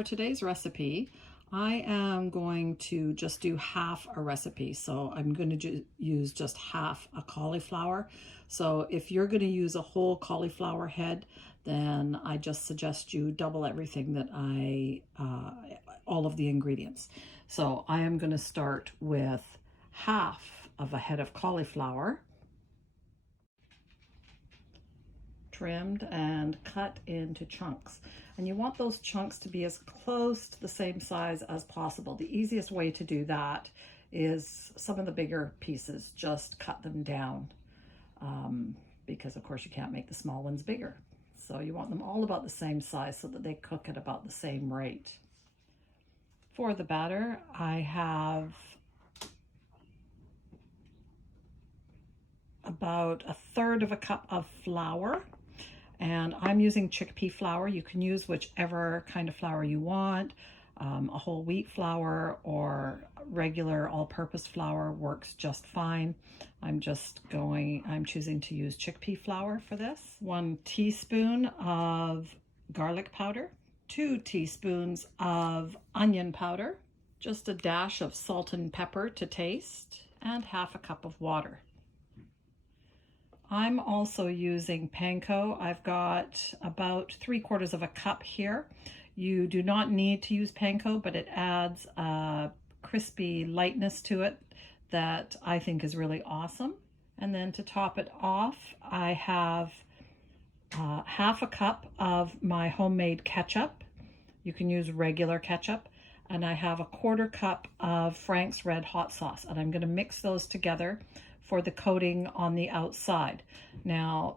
for today's recipe, I am going to just do half a recipe. So I'm going to use just half a cauliflower. So if you're going to use a whole cauliflower head, then I just suggest you double everything that all of the ingredients. So I am going to start with half of a head of cauliflower, trimmed and cut into chunks. And you want those chunks to be as close to the same size as possible. The easiest way to do that is some of the bigger pieces, just cut them down because of course you can't make the small ones bigger. So you want them all about the same size so that they cook at about the same rate. For the batter, I have about 1/3 cup of flour. And I'm using chickpea flour. You can use whichever kind of flour you want. A whole wheat flour or regular all-purpose flour works just fine. I'm choosing to use chickpea flour for this. 1 teaspoon of garlic powder, 2 teaspoons of onion powder, just a dash of salt and pepper to taste, and 1/2 cup of water. I'm also using panko. I've got about 3/4 cup here. You do not need to use panko, but it adds a crispy lightness to it that I think is really awesome. And then to top it off, I have 1/2 cup of my homemade ketchup. You can use regular ketchup. And I have 1/4 cup of Frank's Red Hot Sauce. And I'm going to mix those together for the coating on the outside. Now,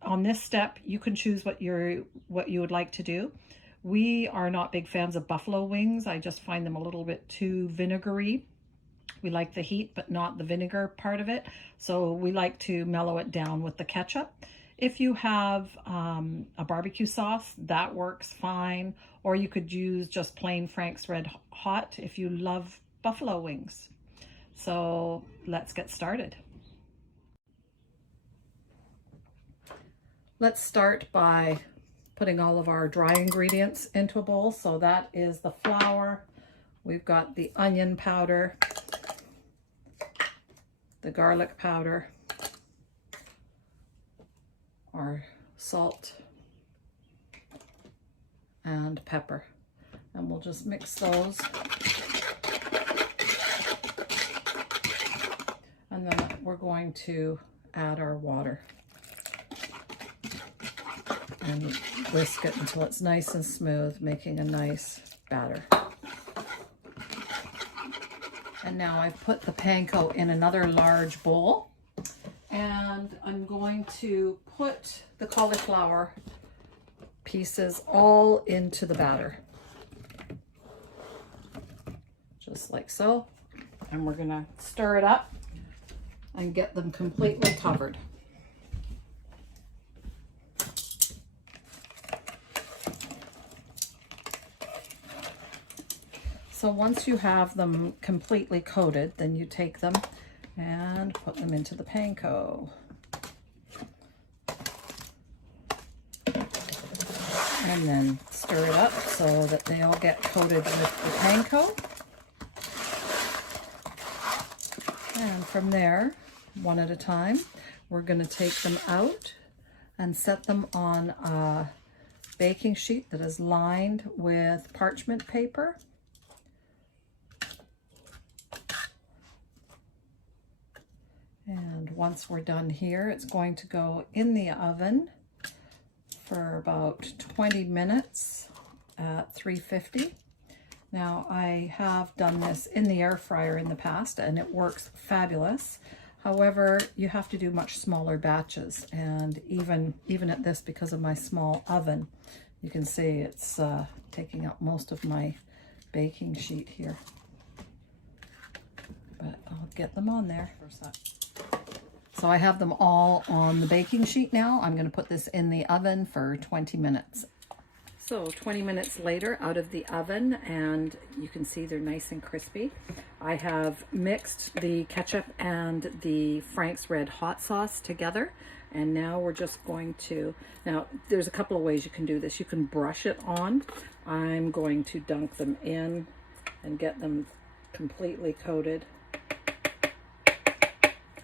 on this step, you can choose what you would like to do. We are not big fans of buffalo wings. I just find them a little bit too vinegary. We like the heat, but not the vinegar part of it. So we like to mellow it down with the ketchup. If you have a barbecue sauce, that works fine. Or you could use just plain Frank's Red Hot if you love buffalo wings. So let's get started. Let's start by putting all of our dry ingredients into a bowl. So that is the flour. We've got the onion powder, the garlic powder, our salt and pepper. And we'll just mix those. And then we're going to add our water and whisk it until it's nice and smooth, making a nice batter. And now I've put the panko in another large bowl, and I'm going to put the cauliflower pieces all into the batter, just like so. And we're gonna stir it up and get them completely covered. So once you have them completely coated, then you take them and put them into the panko. And then stir it up so that they all get coated with the panko. And from there, one at a time, we're going to take them out and set them on a baking sheet that is lined with parchment paper. And once we're done here, it's going to go in the oven for about 20 minutes at 350. Now, I have done this in the air fryer in the past and it works fabulous. However, you have to do much smaller batches, and even at this, because of my small oven, you can see it's taking up most of my baking sheet here. But I'll get them on there. So I have them all on the baking sheet now. I'm going to put this in the oven for 20 minutes. So 20 minutes later, out of the oven, and you can see they're nice and crispy. I have mixed the ketchup and the Frank's Red Hot Sauce together, and now we're just going to, now there's a couple of ways you can do this. You can brush it on, I'm going to dunk them in and get them completely coated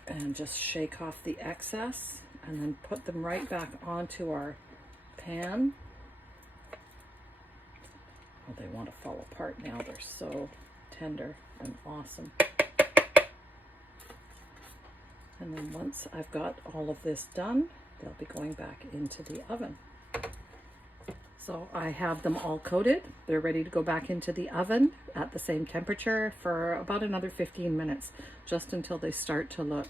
and just shake off the excess and then put them right back onto our pan. Oh, they want to fall apart now. They're so tender and awesome. And then once I've got all of this done, they'll be going back into the oven. So I have them all coated. They're ready to go back into the oven at the same temperature for about another 15 minutes, just until they start to look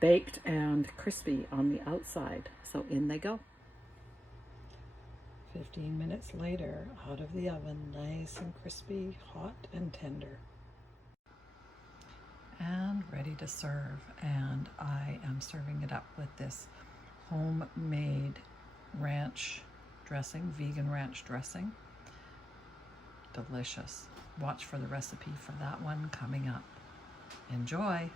baked and crispy on the outside. So in they go. 15 minutes later, out of the oven, nice and crispy, hot and tender. And ready to serve. And I am serving it up with this homemade ranch dressing, vegan ranch dressing. Delicious. Watch for the recipe for that one coming up. Enjoy.